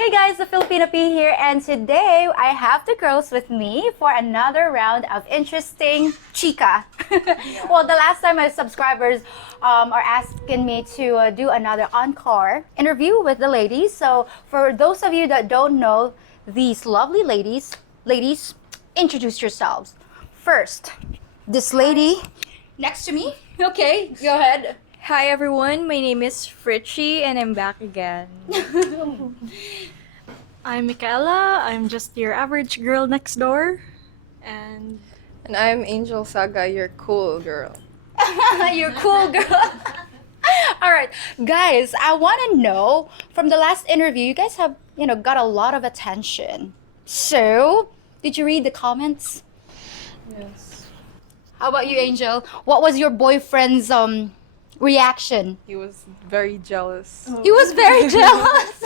Hey guys, the Filipina P here, and today I have the girls with me for another round of interesting chica. Well, the last time my subscribers are asking me to do another encore interview with the ladies. So for those of you that don't know these lovely ladies, introduce yourselves. First, this lady next to me. Okay, go ahead. Hi everyone, my name is Fritchie and I'm back again. I'm Michaela. I'm just your average girl next door. And And I'm Angel Saga, your cool girl. You're cool, girl. All right, guys, I want to know from the last interview, you guys have, got a lot of attention. So, did you read the comments? Yes. How about you, Angel? What was your boyfriend's reaction? He was very jealous. He was very jealous.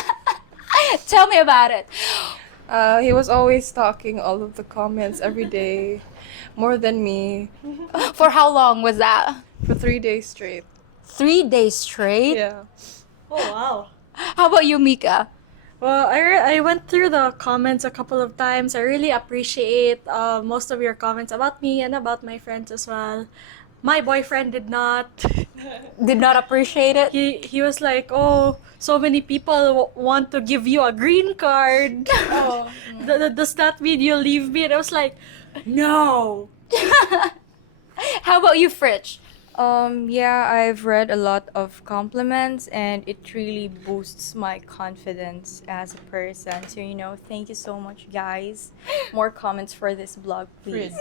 Tell me about it. He was always stalking all of the comments every day, more than me, For how long was that? for 3 days straight. 3 days straight? Yeah. oh wow. How about you, Mika? Well, I went through the comments a couple of times. I really appreciate most of your comments about me and about my friends as well. My boyfriend did not. Did not appreciate it? He was like, "Oh, so many people want to give you a green card. Oh. Does that mean you'll leave me?" And I was like, "No." How about you, Fritch? Yeah, I've read a lot of compliments and it really boosts my confidence as a person. So, thank you so much, guys. More comments for this blog, please.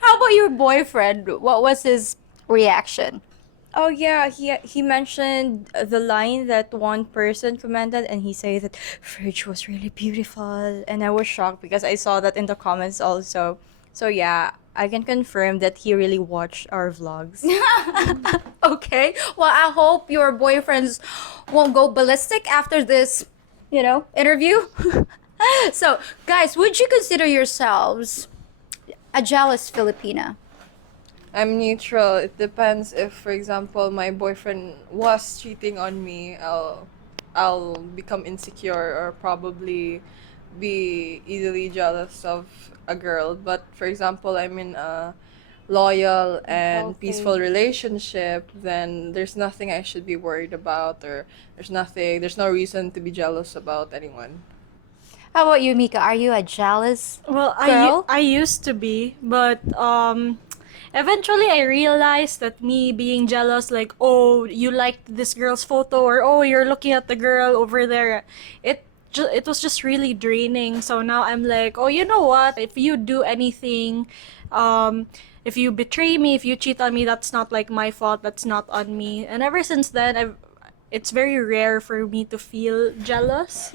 How about your boyfriend? What was his reaction? Oh yeah, he mentioned the line that one person commented and he said that Fridge was really beautiful and I was shocked because I saw that in the comments also. So yeah, I can confirm that he really watched our vlogs. Okay. Well, I hope your boyfriends won't go ballistic after this, interview. So, guys, would you consider yourselves a jealous Filipina? I'm neutral. It depends if, for example, my boyfriend was cheating on me, I'll become insecure or probably be easily jealous of a girl. But for example, I'm in a loyal and Healthy. peaceful relationship, then there's nothing I should be worried about, or there's no reason to be jealous about anyone. How about you, Mika? Are you a jealous Well, girl? I used to be, but eventually I realized that me being jealous, like, oh, you liked this girl's photo, or oh, you're looking at the girl over there, it was just really draining. So now I'm like, oh, you know what? If you do anything, if you betray me, if you cheat on me, that's not like my fault. That's not on me. And ever since then, it's very rare for me to feel jealous.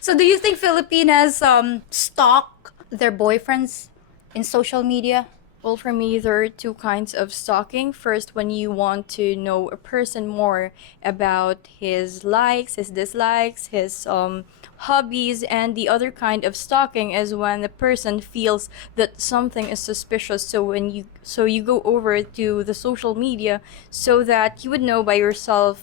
So, do you think Filipinas stalk their boyfriends in social media? Well, for me, there are two kinds of stalking. First, when you want to know a person more about his likes, his dislikes, his hobbies, and the other kind of stalking is when the person feels that something is suspicious. So you go over to the social media so that you would know by yourself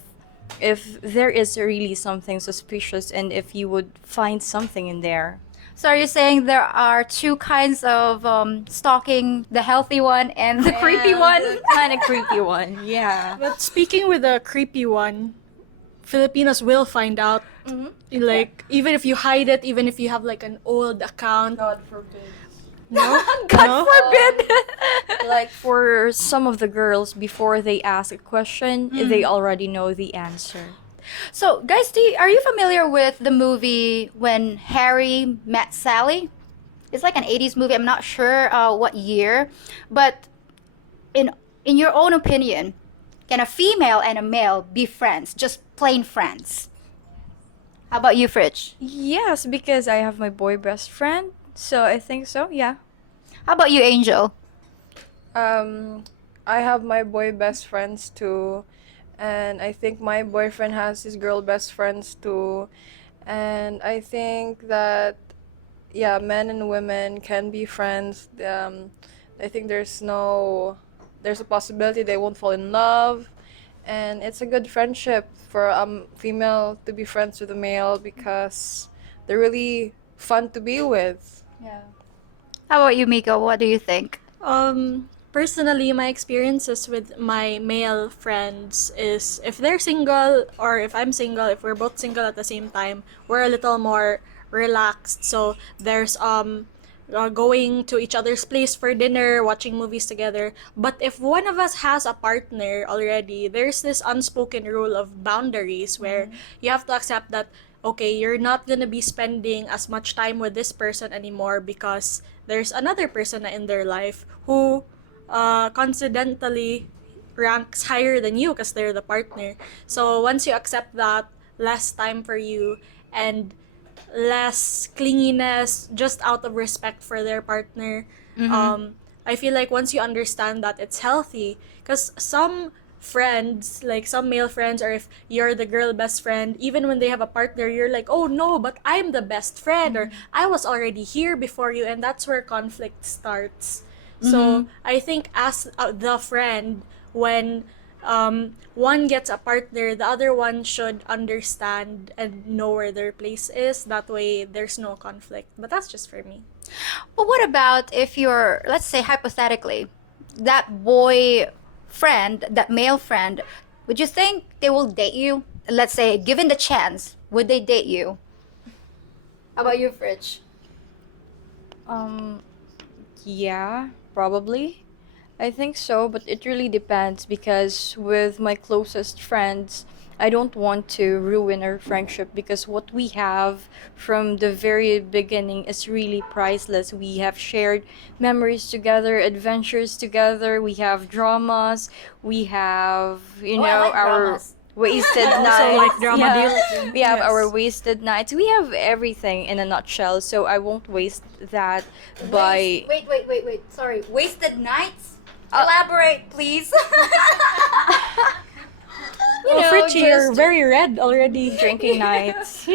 if there is really something suspicious and if you would find something in there. So, are you saying there are two kinds of stalking, the healthy one and the creepy one? Kind of creepy one, yeah. But speaking with the creepy one, Filipinos will find out. Like, even if you hide it, even if you have like an old account. God forbid. No? God No? forbid! Like for some of the girls, before they ask a question, they already know the answer. So, guys, are you familiar with the movie When Harry Met Sally? It's like an 80s movie. I'm not sure what year, but in your own opinion, can a female and a male be friends, just plain friends? How about you, Fritch? Yes, because I have my boy best friend, so I think so, yeah. How about you, Angel? I have my boy best friends too, and I think my boyfriend has his girl best friends too, and I think that yeah, men and women can be friends. I think there's a possibility they won't fall in love, And it's a good friendship for female to be friends with a male because they're really fun to be with. How about you, Miko? What do you think? Personally, my experiences with my male friends is if they're single or if I'm single, if we're both single at the same time, we're a little more relaxed. So there's going to each other's place for dinner, watching movies together. But if one of us has a partner already, there's this unspoken rule of boundaries where you have to accept that okay, you're not gonna be spending as much time with this person anymore because there's another person in their life who coincidentally ranks higher than you because they're the partner. So once you accept that, less time for you and less clinginess just out of respect for their partner. I feel like once you understand that, it's healthy because some friends, like some male friends, or if you're the girl best friend, even when they have a partner, you're like, oh no, but I'm the best friend, or I was already here before you, and that's where conflict starts. So I think as the friend, when one gets a partner, the other one should understand and know where their place is. That way, there's no conflict. But that's just for me. Well, what about if you're, let's say hypothetically, that boy friend, that male friend, would you think they will date you? Let's say, given the chance, would they date you? How about you, Fritch? Yeah, probably. I think so, but it really depends because with my closest friends, I don't want to ruin our friendship because what we have from the very beginning is really priceless. We have shared memories together, adventures together, we have dramas, we have, Oh, I like our dramas. wasted I also nights. like drama Yeah. deal. We have Yes. our wasted nights. We have everything in a nutshell, so I won't waste that by Wait. Sorry. Wasted nights? Elaborate, please. Oh, Fritchie, you're just very red already. drinking nights.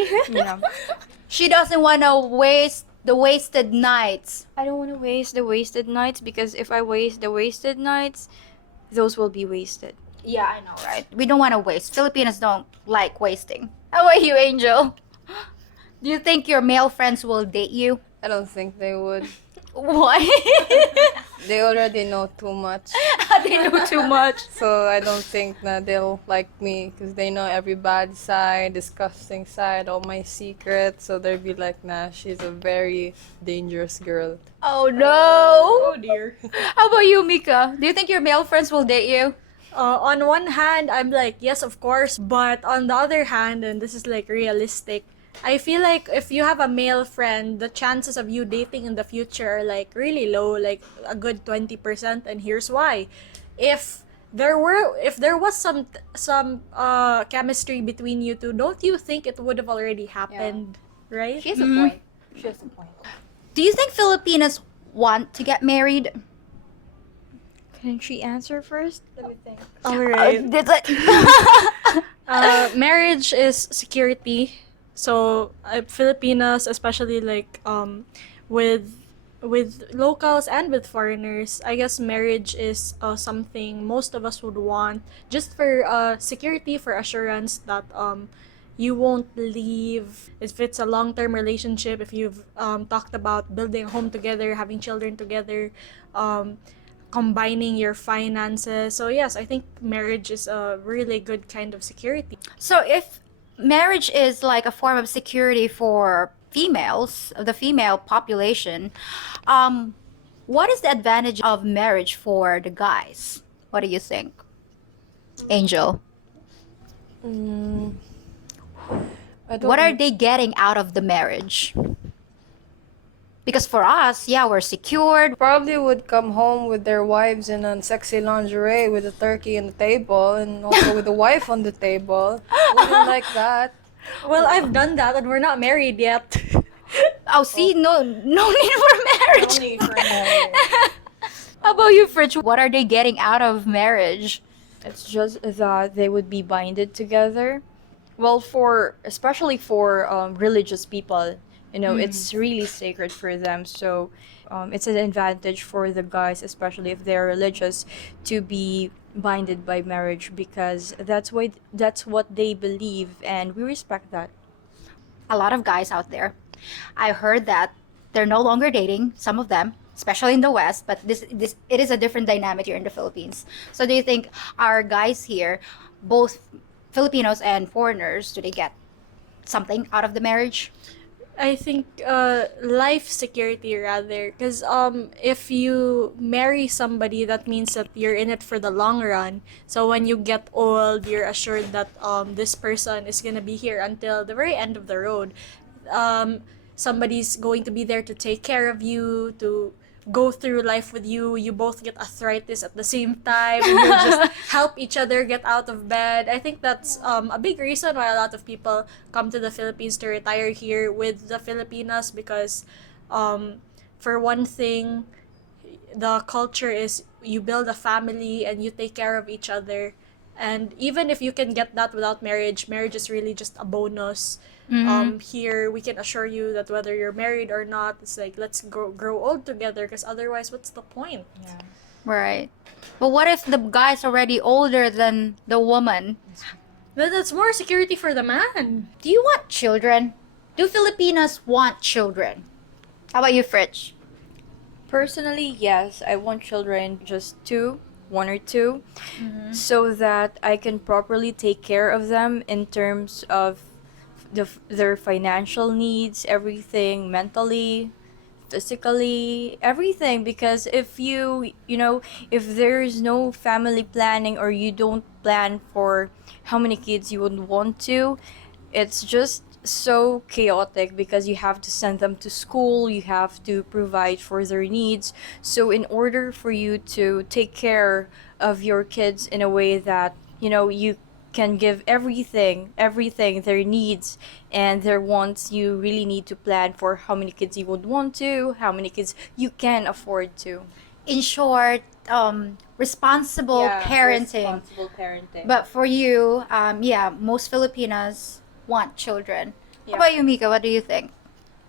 She doesn't want to waste the wasted nights. I don't want to waste the wasted nights because if I waste the wasted nights, those will be wasted. Yeah, I know, right? We don't want to waste. Filipinos don't like wasting. How about you, Angel? Do you think your male friends will date you? I don't think they would. Why? They already know too much. They know too much. So I don't think that they'll like me because they know every bad side, disgusting side, all my secrets. So they'll be like, nah, she's a very dangerous girl. Oh no. Dear. How about you, Mika? Do you think your male friends will date you? On one hand, I'm like, yes, of course. But on the other hand, and this is like realistic, I feel like if you have a male friend, the chances of you dating in the future are like really low, like a good 20%. And here's why. If there was some chemistry between you two, don't you think it would have already happened, right? She has a point. She has a point. Do you think Filipinas want to get married? Can she answer first? Let me think. All right. Marriage is security. So Filipinas, especially like with locals and with foreigners, I guess marriage is something most of us would want just for security, for assurance that you won't leave. If it's a long-term relationship, if you've talked about building a home together, having children together, combining your finances. So yes, I think marriage is a really good kind of security. So if marriage is like a form of security for females, the female population, what is the advantage of marriage for the guys? What do you think, Angel? I don't What are they getting out of the marriage? Because for us, yeah, we're secured. probably would come home with their wives in a sexy lingerie with a turkey on the table and also with a wife on the table. Wouldn't like that. Well, I've done that and we're not married yet. Oh, see, no need for marriage. No need for marriage. How about you, Fritch? What are they getting out of marriage? It's just that they would be binded together. Well, especially for religious people, it's really sacred for them. So it's an advantage for the guys, especially if they're religious, to be binded by marriage because that's what they believe, and we respect that. A lot of guys out there, I heard that they're no longer dating, some of them, especially in the West, but this it is a different dynamic here in the Philippines. So do you think our guys here, both Filipinos and foreigners, do they get something out of the marriage? I think life security rather, because if you marry somebody, that means that you're in it for the long run. So when you get old, you're assured that this person is gonna be here until the very end of the road. Um, Somebody's going to be there to take care of you, to go through life with you. You both get arthritis at the same time. You just help each other get out of bed. I think that's a big reason why a lot of people come to the Philippines to retire here with the Filipinas, because for one thing, the culture is you build a family and you take care of each other. And even if you can get that without marriage, marriage is really just a bonus. Here we can assure you that whether you're married or not, it's like let's grow old together, because otherwise what's the point? Right. But what if the guy's already older than the woman? But that's more security for the man. Do you want children? Do Filipinos want children? How about you, Fritch? Personally, yes, I want children, just two, one or two, so that I can properly take care of them in terms of their financial needs, everything, mentally, physically, everything. Because if if there's no family planning, or you don't plan for how many kids you would want to, it's just so chaotic, because you have to send them to school, you have to provide for their needs. So in order for you to take care of your kids in a way that you can give everything their needs and their wants, you really need to plan for how many kids you would want to, how many kids you can afford to. In short, responsible parenting. Responsible parenting. But for you, most Filipinas want children. How about you, Mika? What do you think?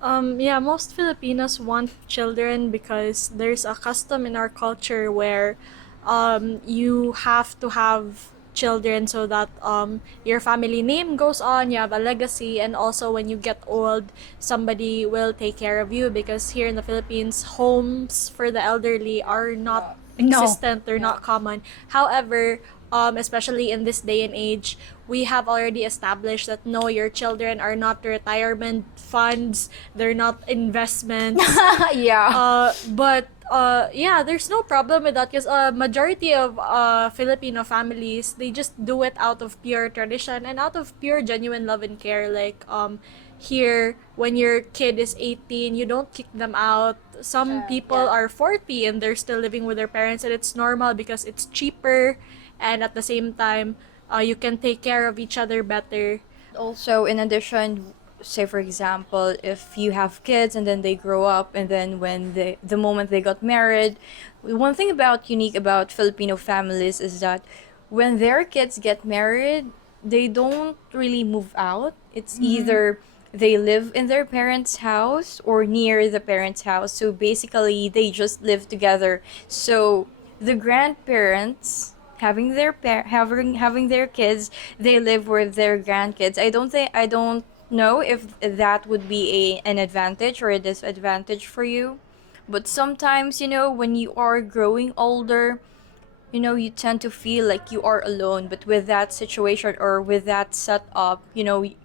Yeah, most Filipinos want children because there's a custom in our culture where you have to have children so that your family name goes on, you have a legacy, and also when you get old, somebody will take care of you, because here in the Philippines, homes for the elderly are not No. existent, they're not common. However, especially in this day and age, we have already established that no, your children are not retirement funds, they're not investments. But there's no problem with that, because majority of Filipino families, they just do it out of pure tradition and out of pure genuine love and care. Like here, when your kid is 18, you don't kick them out. Some people are 40 and they're still living with their parents, and it's normal because it's cheaper, and at the same time, you can take care of each other better. Also, in addition, say for example, if you have kids and then they grow up, and then when the moment they got married, one thing unique about Filipino families is that when their kids get married, they don't really move out. It's either they live in their parents' house or near the parents' house. So basically, they just live together. So the grandparents having having their kids, they live with their grandkids. I don't know if that would be an advantage or a disadvantage for you. But sometimes, when you are growing older, you tend to feel like you are alone. But with that situation or with that setup, you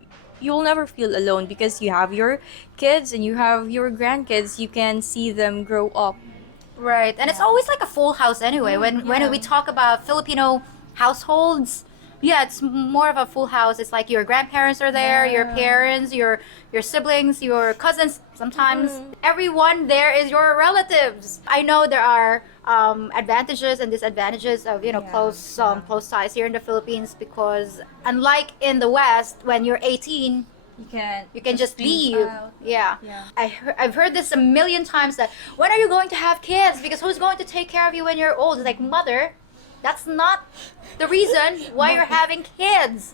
will never feel alone, because you have your kids and you have your grandkids. You can see them grow up. Right. And it's always like a full house anyway. When we talk about Filipino households, it's more of a full house. It's like your grandparents are there, your parents, your siblings, your cousins. Sometimes everyone there is your relatives. I know there are advantages and disadvantages of close ties here in the Philippines, because unlike in the West, when you're 18, you can just leave. I've heard this a million times, that when are you going to have kids? Because who's going to take care of you when you're old? It's like, mother, that's not the reason why you're having kids.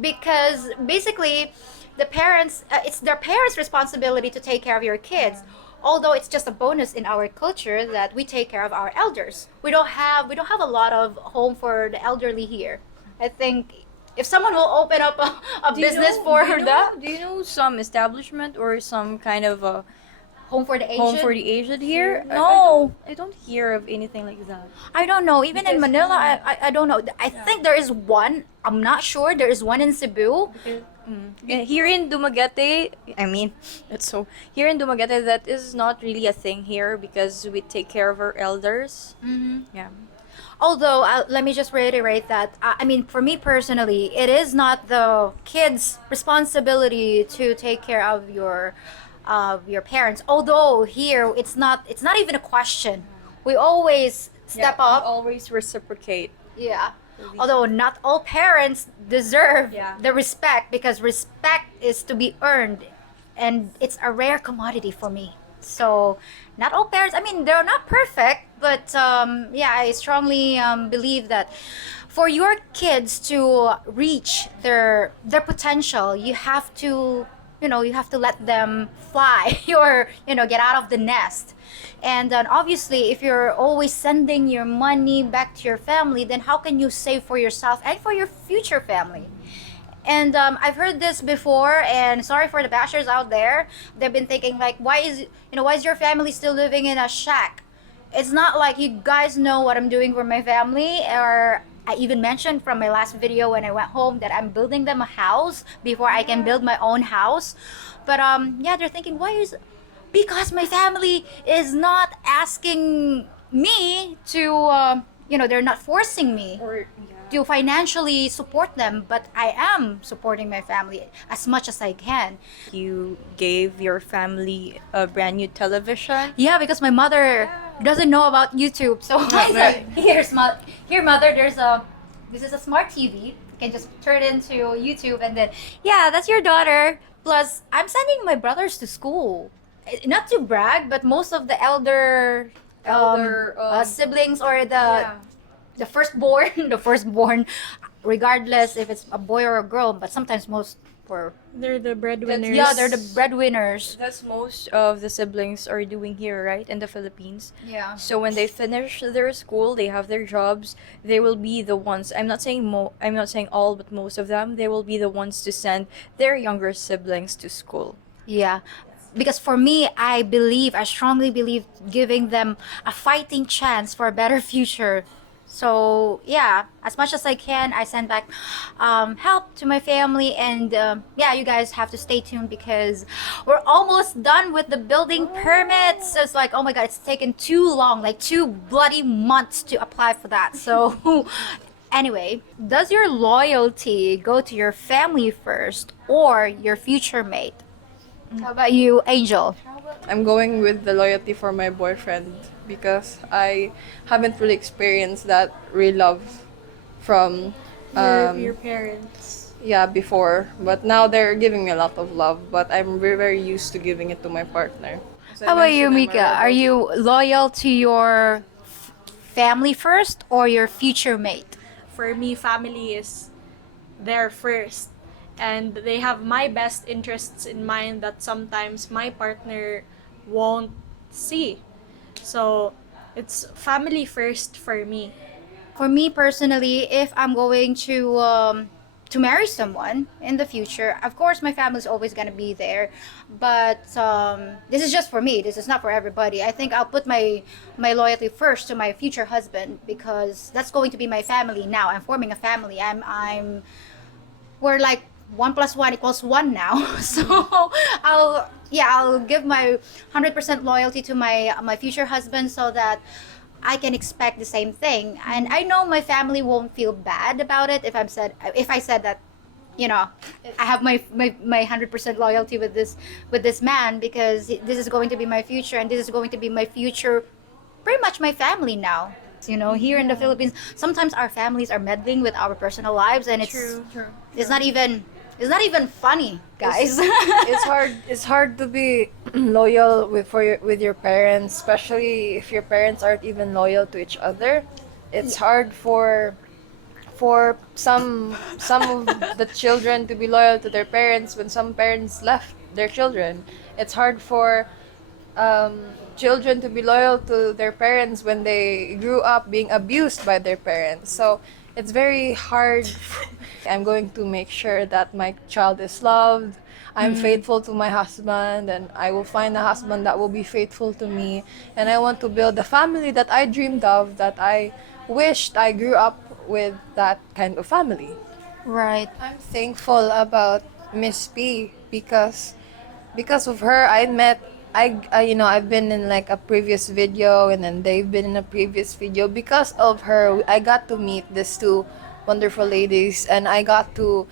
Because basically, the parents, it's their parents' responsibility to take care of your kids. Although it's just a bonus in our culture that we take care of our elders. We don't have a lot of home for the elderly here. I think if someone will open up a business for that Do you know some establishment or some kind of a home for the aged. home for the aged here? No. I don't hear of anything like that. I don't know. Even in Because- Manila, I don't know. I think there is one. I'm not sure. There is one in Cebu. Yeah, here in Dumaguete, I mean, it's so here in Dumaguete that is not really a thing here because we take care of our elders. Yeah. Although, let me just reiterate that, I mean, for me personally, it is not the kids' responsibility to take care of your parents. Although here, it's not even a question. We always step Yeah, up. we always reciprocate. Yeah. Although not all parents deserve Yeah. the respect, because respect is to be earned, and it's a rare commodity for me. So, not all parents, I mean, they're not perfect, but yeah, I strongly believe that for your kids to reach their potential, you have to, you have to let them fly or, get out of the nest. And then obviously, if you're always sending your money back to your family, then how can you save for yourself and for your future family? And I've heard this before, and sorry for the bashers out there. They've been thinking like, why is your family still living in a shack? It's not like you guys know what I'm doing for my family. Or I even mentioned from my last video when I went home that I'm building them a house before I can build my own house. But yeah, they're thinking, because my family is not asking me to, they're not forcing me Or to financially support them, but I am supporting my family as much as I can. you gave your family a brand new television. Yeah, because my mother doesn't know about YouTube, so I said, here, mother, this is a smart TV. You can just turn it into YouTube, and then, yeah, that's your daughter. Plus, I'm sending my brothers to school. Not to brag, but most of the elder siblings, or the firstborn, regardless if it's a boy or a girl, but sometimes most were. They're the breadwinners. Yeah, they're the breadwinners. That's most of the siblings are doing here, right, in the Philippines. Yeah. So when they finish their school, they have their jobs. They will be the ones. I'm not saying I'm not saying all, but most of them. They will be the ones to send their younger siblings to school. Yeah. Because for me, I strongly believe giving them a fighting chance for a better future. So yeah, as much as I can, I send back help to my family, and yeah, you guys have to stay tuned because we're almost done with the building permits. So it's like, oh my god, it's taken too long, like 2 bloody months to apply for that. So anyway, does your loyalty go to your family first or your future mate? How about you, Angel? I'm going with the loyalty for my boyfriend because I haven't really experienced that real love from Your parents. yeah, before, but now they're giving me a lot of love, but I'm very, very used to giving it to my partner. As I How about you, mentioned, I'm a Mika? Are rebel. you loyal to your family first or your future mate? For me, family is there first. And they have my best interests in mind that sometimes my partner won't see. So it's family first for me. For me personally, if I'm going to marry someone in the future, of course my family's always gonna be there. But this is just for me. This is not for everybody. I think I'll put my loyalty first to my future husband because that's going to be my family now. I'm forming a family. We're like 1 + 1 = 1 now. So I'll give my 100% loyalty to my future husband so that I can expect the same thing. And I know my family won't feel bad about it if I said that, I have my 100% loyalty with this man, because this is going to be my future, and this is going to be my future, pretty much my family now. Here in the Philippines, sometimes our families are meddling with our personal lives, and it's not even funny, guys. It's hard to be loyal with your parents, especially if your parents aren't even loyal to each other. It's hard for some of the children to be loyal to their parents when some parents left their children. It's hard for children to be loyal to their parents when they grew up being abused by their parents. So it's very hard. I'm going to make sure that my child is loved. I'm faithful to my husband, and I will find a husband that will be faithful to me. And I want to build the family that I dreamed of, that I wished I grew up with that kind of family. Right. I'm thankful about Miss P because of her I met I you know I've been in like a previous video, and then they've been in a previous video. Because of her, I got to meet these two wonderful ladies, and I got to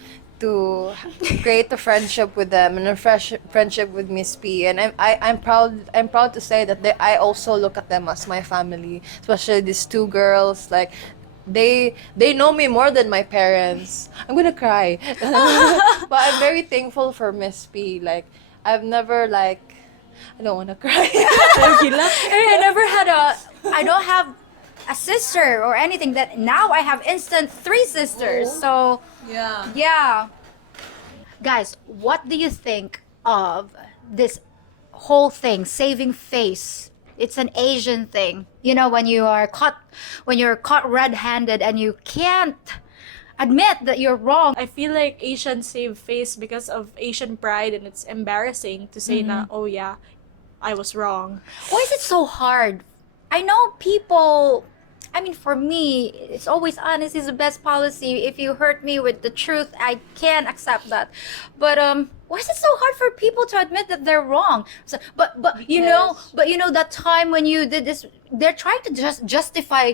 create a friendship with them and a fresh friendship with Miss P. And I'm proud to say that I also look at them as my family, especially these two girls. Like they know me more than my parents. I'm gonna cry. But I'm very thankful for Miss P. Like I've never like I don't wanna cry. I never had I don't have a sister or anything. That now I have instant three sisters. So Yeah. yeah. Guys, what do you think of this whole thing, saving face? It's an Asian thing. You know, when you're caught red-handed and you can't admit that you're wrong. I feel like Asians save face because of Asian pride, and it's embarrassing to say na, oh yeah, I was wrong. Why is it so hard? I know people, I mean, for me, it's always honest is the best policy. If you hurt me with the truth, I can accept that. But why is it so hard for people to admit that they're wrong? So, but you know, that time when you did this, they're trying to just justify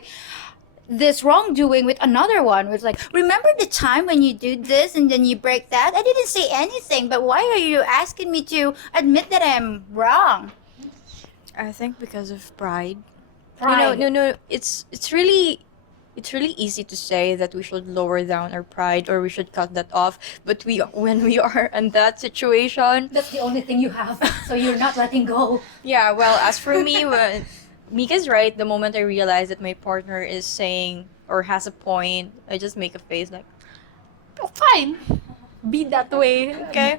this wrongdoing with another one. It's like, remember the time when you do this and then you break that? I didn't say anything, but why are you asking me to admit that I'm wrong? I think because of pride. Pride. No. It's really easy to say that we should lower down our pride or we should cut that off. But when we are in that situation, That's the only thing you have, so you're not letting go. yeah. Well, as for me, when Mika's right. The moment I realize that my partner is saying or has a point, I just make a face like, Oh, fine. Be that way. okay.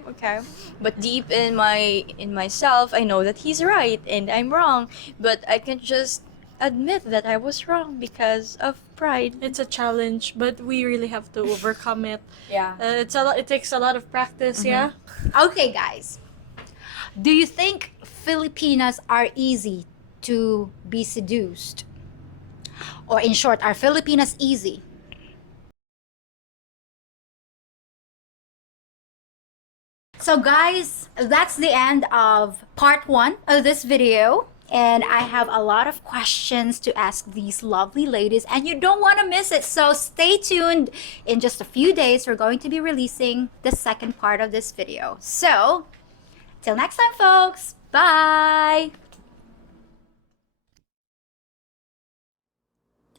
But deep in myself, I know that he's right and I'm wrong. But I can just admit that I was wrong because of pride. It's a challenge, but we really have to overcome it. Yeah. It takes a lot of practice, yeah. Okay, guys. Do you think Filipinas are easy to be seduced? Or in short, are Filipinas easy? So guys, that's the end of part 1 of this video. And I have a lot of questions to ask these lovely ladies, and you don't want to miss it. So stay tuned. In just a few days, we're going to be releasing the second part of this video. So, till next time, folks. Bye.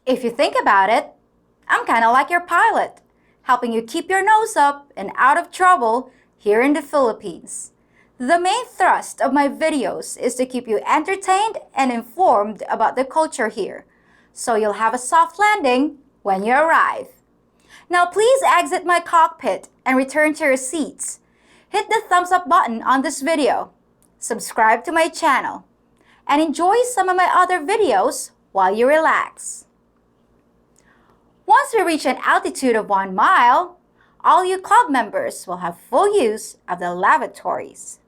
If you think about it, I'm kind of like your pilot, helping you keep your nose up and out of trouble here in the Philippines. The main thrust of my videos is to keep you entertained and informed about the culture here, so you'll have a soft landing when you arrive. Now please exit my cockpit and return to your seats. Hit the thumbs up button on this video, subscribe to my channel, and enjoy some of my other videos while you relax. Once we reach an altitude of 1 mile, all you club members will have full use of the lavatories.